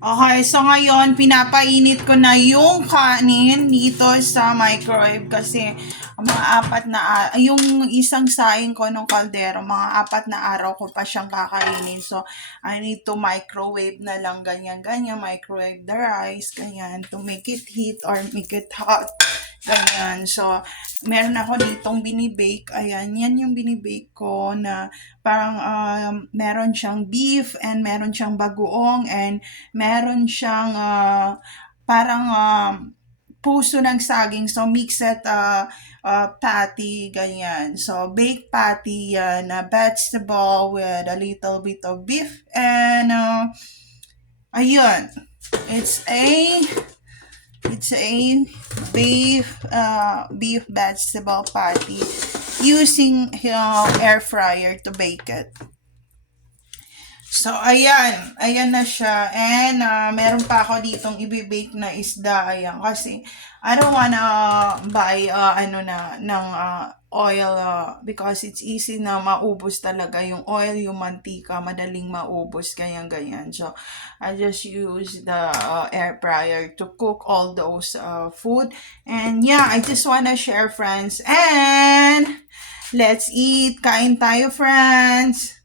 Okay, so ngayon pinapainit ko na yung kanin dito sa microwave kasi mga yung isang saing ko ng kaldero, mga 4 na araw ko pa siyang kakainin. So, I need to microwave na lang ganyan-ganyan, microwave the rice, ganyan, to make it heat or make it hot. Ganyan. So, meron ako ditong binibake. Ayan, yan yung binibake ko na parang meron siyang beef and meron siyang bagoong and meron siyang parang puso ng saging. So, mixed patty, ganyan. So, baked patty, yan, vegetable with a little bit of beef. And, ayun. It's a it's a beef vegetable patty using air fryer to bake it. So, ayan. Ayan na siya. And, meron pa ako ditong ibibake na isda. Ayan. Kasi, I don't wanna buy, oil, because it's easy na maubos talaga yung oil, yung mantika, madaling maubos, ganyan-ganyan. So, I just use the air fryer to cook all those food. And, yeah, I just wanna share, friends. And, let's eat. Kain tayo, friends.